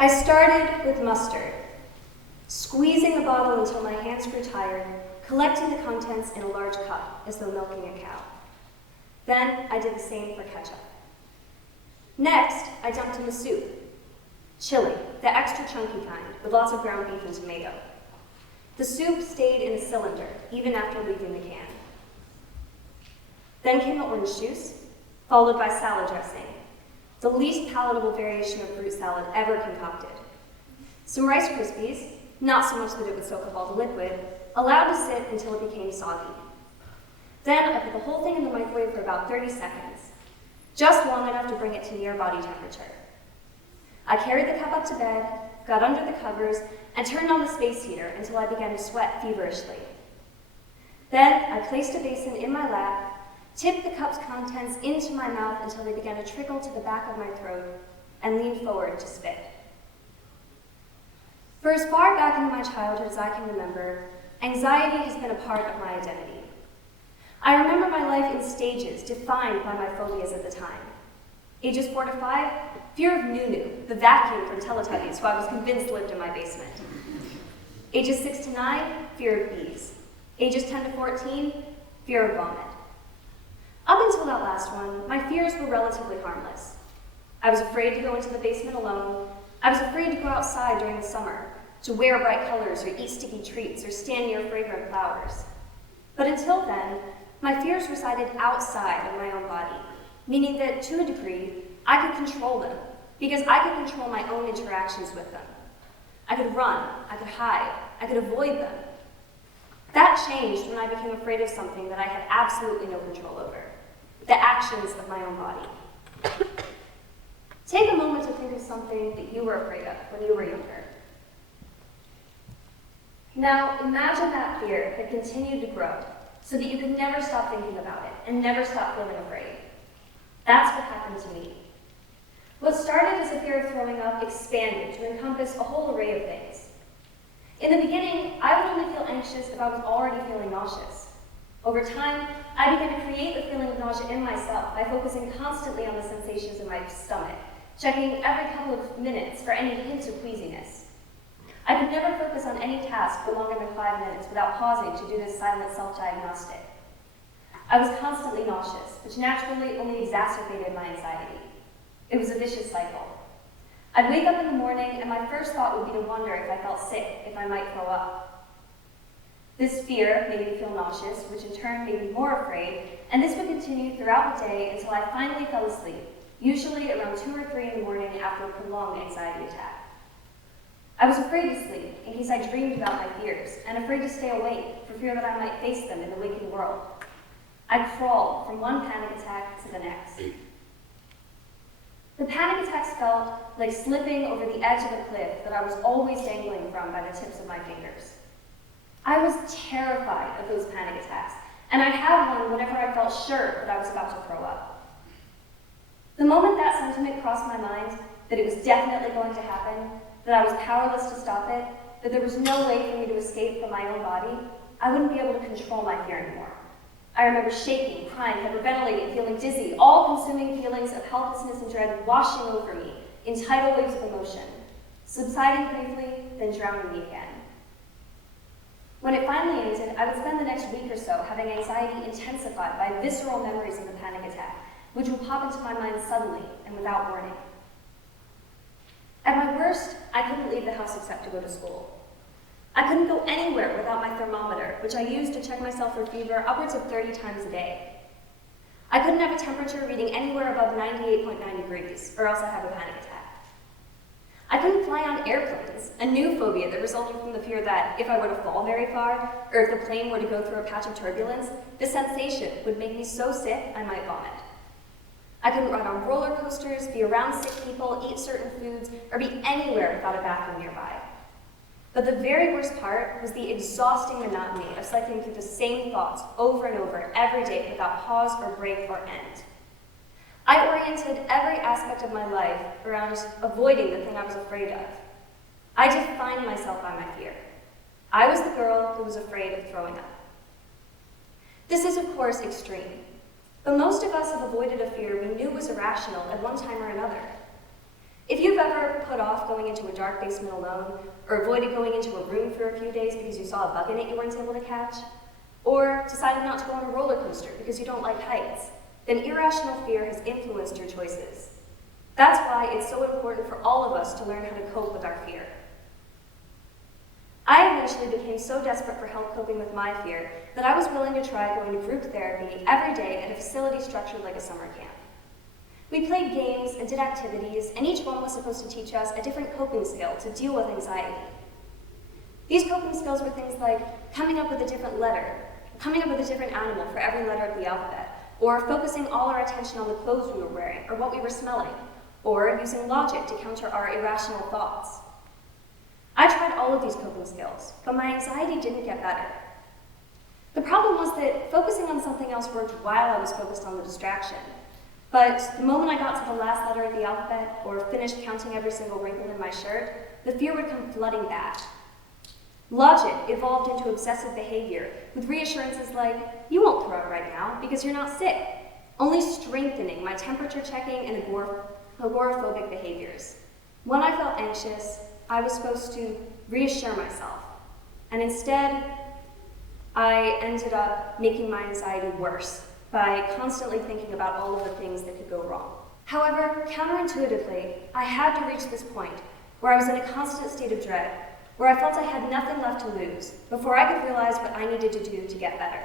I started with mustard, squeezing the bottle until my hands grew tired, collecting the contents in a large cup as though milking a cow. Then I did the same for ketchup. Next, I dumped in the soup. Chili, the extra chunky kind, with lots of ground beef and tomato. The soup stayed in a cylinder, even after leaving the can. Then came the orange juice, followed by salad dressing, the least palatable variation of fruit salad ever concocted. Some Rice Krispies, not so much that it would soak up all the liquid, allowed to sit until it became soggy. Then I put the whole thing in the microwave for about 30 seconds, just long enough to bring it to near body temperature. I carried the cup up to bed, got under the covers, and turned on the space heater until I began to sweat feverishly. Then I placed a basin in my lap, tipped the cup's contents into my mouth until they began to trickle to the back of my throat, and leaned forward to spit. For as far back into my childhood as I can remember, anxiety has been a part of my identity. I remember my life in stages defined by my phobias at the time. Ages 4 to 5, fear of Nunu, the vacuum from Teletubbies, who I was convinced lived in my basement. Ages 6 to 9, fear of bees. Ages 10 to 14, fear of vomit. Up until that last one, my fears were relatively harmless. I was afraid to go into the basement alone. I was afraid to go outside during the summer, to wear bright colors or eat sticky treats or stand near fragrant flowers. But until then, my fears resided outside of my own body, meaning that to a degree, I could control them, because I could control my own interactions with them. I could run, I could hide, I could avoid them. That changed when I became afraid of something that I had absolutely no control over, the actions of my own body. Take a moment to think of something that you were afraid of when you were younger. Now, imagine that fear had continued to grow so that you could never stop thinking about it and never stop feeling afraid. That's what happened to me. What started as a fear of throwing up expanded to encompass a whole array of things. In the beginning, I would only feel anxious if I was already feeling nauseous. Over time, I began to create the feeling of nausea in myself by focusing constantly on the sensations in my stomach, checking every couple of minutes for any hints of queasiness. I could never focus on any task for longer than 5 minutes without pausing to do this silent self-diagnostic. I was constantly nauseous, which naturally only exacerbated my anxiety. It was a vicious cycle. I'd wake up in the morning and my first thought would be to wonder if I felt sick, if I might throw up. This fear made me feel nauseous, which in turn made me more afraid, and this would continue throughout the day until I finally fell asleep, usually around 2 or 3 in the morning after a prolonged anxiety attack. I was afraid to sleep in case I dreamed about my fears, and afraid to stay awake for fear that I might face them in the waking world. I crawled from one panic attack to the next. The panic attacks felt like slipping over the edge of a cliff that I was always dangling from by the tips of my fingers. I was terrified of those panic attacks, and I'd have one whenever I felt sure that I was about to throw up. The moment that sentiment crossed my mind, that it was definitely going to happen, that I was powerless to stop it, that there was no way for me to escape from my own body, I wouldn't be able to control my fear anymore. I remember shaking, crying, hyperventilating, feeling dizzy, all-consuming feelings of helplessness and dread washing over me in tidal waves of emotion, subsiding briefly, then drowning me again. When it finally ended, I would spend the next week or so having anxiety intensified by visceral memories of the panic attack, which would pop into my mind suddenly and without warning. At my worst, I couldn't leave the house except to go to school. I couldn't go anywhere without my thermometer, which I used to check myself for fever upwards of 30 times a day. I couldn't have a temperature reading anywhere above 98.9 degrees, or else I'd have a panic attack. I couldn't fly on airplanes, a new phobia that resulted from the fear that if I were to fall very far, or if the plane were to go through a patch of turbulence, the sensation would make me so sick I might vomit. I couldn't ride on roller coasters, be around sick people, eat certain foods, or be anywhere without a bathroom nearby. But the very worst part was the exhausting monotony of cycling through the same thoughts over and over every day without pause or break or end. I oriented every aspect of my life around avoiding the thing I was afraid of. I defined myself by my fear. I was the girl who was afraid of throwing up. This is, of course, extreme. But most of us have avoided a fear we knew was irrational at one time or another. If you've ever put off going into a dark basement alone, or avoided going into a room for a few days because you saw a bug in it you weren't able to catch, or decided not to go on a roller coaster because you don't like heights, then irrational fear has influenced your choices. That's why it's so important for all of us to learn how to cope with our fear. I eventually became so desperate for help coping with my fear that I was willing to try going to group therapy every day at a facility structured like a summer camp. We played games and did activities, and each one was supposed to teach us a different coping skill to deal with anxiety. These coping skills were things like coming up with a different letter, coming up with a different animal for every letter of the alphabet, or focusing all our attention on the clothes we were wearing or what we were smelling, or using logic to counter our irrational thoughts. I tried all of these coping skills, but my anxiety didn't get better. The problem was that focusing on something else worked while I was focused on the distraction. But the moment I got to the last letter of the alphabet, or finished counting every single wrinkle in my shirt, the fear would come flooding back. Logic evolved into obsessive behavior, with reassurances like, you won't throw up right now because you're not sick, only strengthening my temperature checking and agoraphobic behaviors. When I felt anxious, I was supposed to reassure myself, and instead, I ended up making my anxiety worse by constantly thinking about all of the things that could go wrong. However, counterintuitively, I had to reach this point where I was in a constant state of dread, where I felt I had nothing left to lose before I could realize what I needed to do to get better.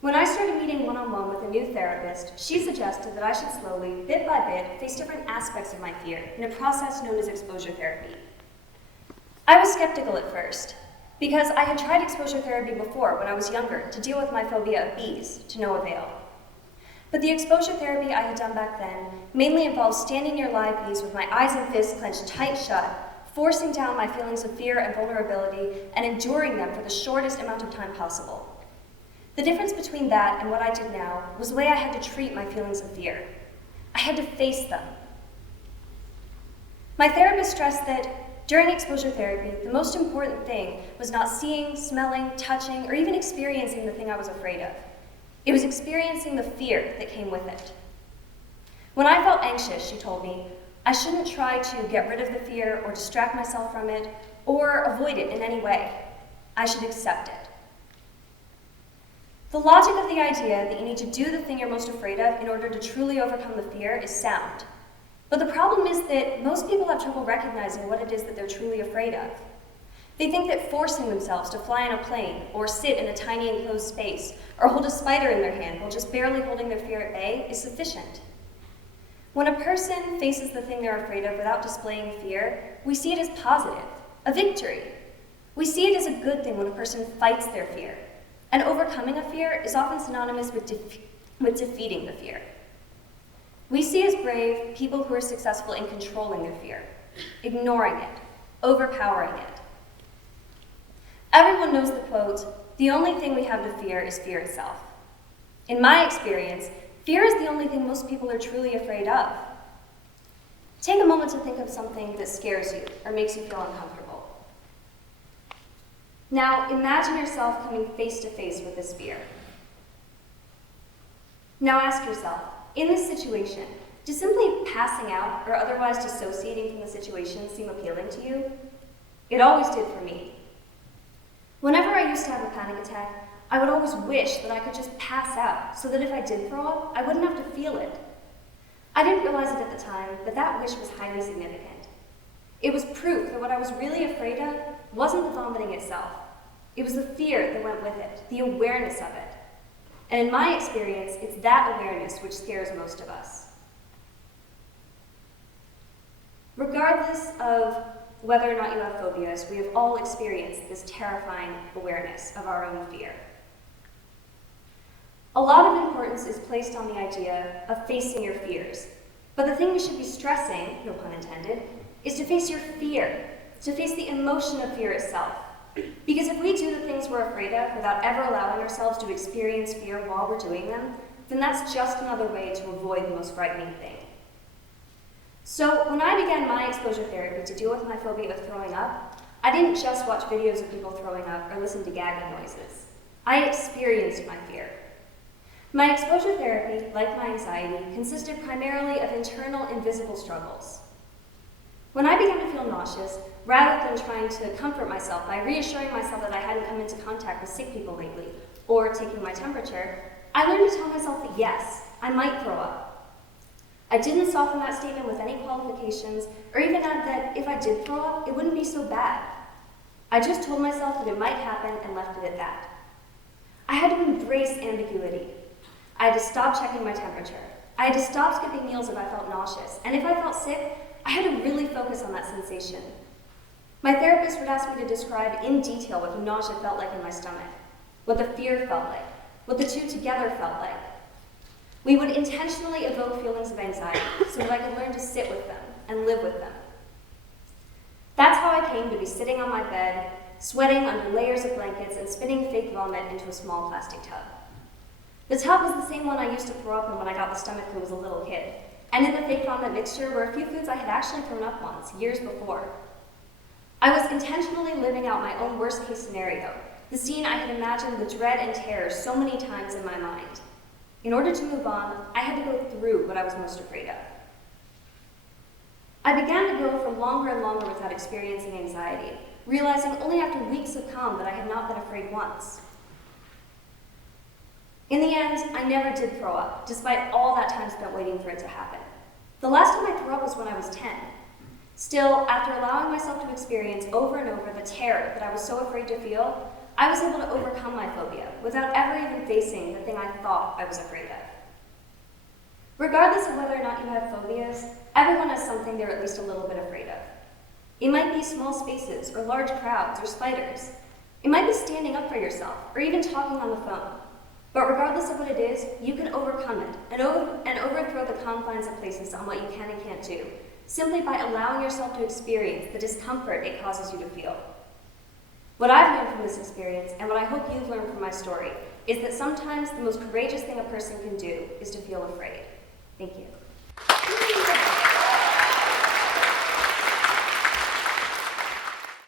When I started meeting one-on-one with a new therapist, she suggested that I should slowly, bit by bit, face different aspects of my fear in a process known as exposure therapy. I was skeptical at first, because I had tried exposure therapy before when I was younger to deal with my phobia of bees, to no avail. But the exposure therapy I had done back then mainly involved standing near live bees with my eyes and fists clenched tight shut, forcing down my feelings of fear and vulnerability, and enduring them for the shortest amount of time possible. The difference between that and what I did now was the way I had to treat my feelings of fear. I had to face them. My therapist stressed that during exposure therapy, the most important thing was not seeing, smelling, touching, or even experiencing the thing I was afraid of. It was experiencing the fear that came with it. When I felt anxious, she told me, I shouldn't try to get rid of the fear or distract myself from it or avoid it in any way. I should accept it. The logic of the idea that you need to do the thing you're most afraid of in order to truly overcome the fear is sound. But the problem is that most people have trouble recognizing what it is that they're truly afraid of. They think that forcing themselves to fly on a plane, or sit in a tiny enclosed space, or hold a spider in their hand while just barely holding their fear at bay is sufficient. When a person faces the thing they're afraid of without displaying fear, we see it as positive, a victory. We see it as a good thing when a person fights their fear. And overcoming a fear is often synonymous with defeating the fear. We see as brave people who are successful in controlling their fear, ignoring it, overpowering it. Everyone knows the quote, "The only thing we have to fear is fear itself." In my experience, fear is the only thing most people are truly afraid of. Take a moment to think of something that scares you or makes you feel uncomfortable. Now, imagine yourself coming face to face with this fear. Now ask yourself, in this situation, does simply passing out or otherwise dissociating from the situation seem appealing to you? It always did for me. Whenever I used to have a panic attack, I would always wish that I could just pass out so that if I did throw up, I wouldn't have to feel it. I didn't realize it at the time, but that wish was highly significant. It was proof that what I was really afraid of wasn't the vomiting itself. It was the fear that went with it, the awareness of it. And in my experience, it's that awareness which scares most of us. Regardless of whether or not you have phobias, we have all experienced this terrifying awareness of our own fear. A lot of importance is placed on the idea of facing your fears. But the thing we should be stressing, no pun intended, is to face your fear, to face the emotion of fear itself. Because if we do the things we're afraid of without ever allowing ourselves to experience fear while we're doing them, then that's just another way to avoid the most frightening thing. So when I began my exposure therapy to deal with my phobia of throwing up, I didn't just watch videos of people throwing up or listen to gagging noises. I experienced my fear. My exposure therapy, like my anxiety, consisted primarily of internal invisible struggles. When I began to feel nauseous, rather than trying to comfort myself by reassuring myself that I hadn't come into contact with sick people lately, or taking my temperature, I learned to tell myself that yes, I might throw up. I didn't soften that statement with any qualifications, or even add that if I did throw up, it wouldn't be so bad. I just told myself that it might happen and left it at that. I had to embrace ambiguity. I had to stop checking my temperature. I had to stop skipping meals if I felt nauseous, and if I felt sick, I had to really focus on that sensation. My therapist would ask me to describe in detail what the nausea felt like in my stomach, what the fear felt like, what the two together felt like. We would intentionally evoke feelings of anxiety so that I could learn to sit with them and live with them. That's how I came to be sitting on my bed, sweating under layers of blankets and spitting fake vomit into a small plastic tub. The tub was the same one I used to throw up in when I got the stomach flu as a little kid, and in the fake vomit mixture were a few foods I had actually thrown up once, years before. I was intentionally living out my own worst-case scenario, the scene I had imagined with dread and terror so many times in my mind. In order to move on, I had to go through what I was most afraid of. I began to go for longer and longer without experiencing anxiety, realizing only after weeks of calm that I had not been afraid once. In the end, I never did throw up, despite all that time spent waiting for it to happen. The last time I threw up was when I was 10. Still, after allowing myself to experience over and over the terror that I was so afraid to feel, I was able to overcome my phobia without ever even facing the thing I thought I was afraid of. Regardless of whether or not you have phobias, everyone has something they're at least a little bit afraid of. It might be small spaces, or large crowds, or spiders. It might be standing up for yourself, or even talking on the phone. But regardless of what it is, you can overcome it and overthrow the confines of places on what you can and can't do, simply by allowing yourself to experience the discomfort it causes you to feel. What I've learned from this experience, and what I hope you've learned from my story, is that sometimes the most courageous thing a person can do is to feel afraid. Thank you.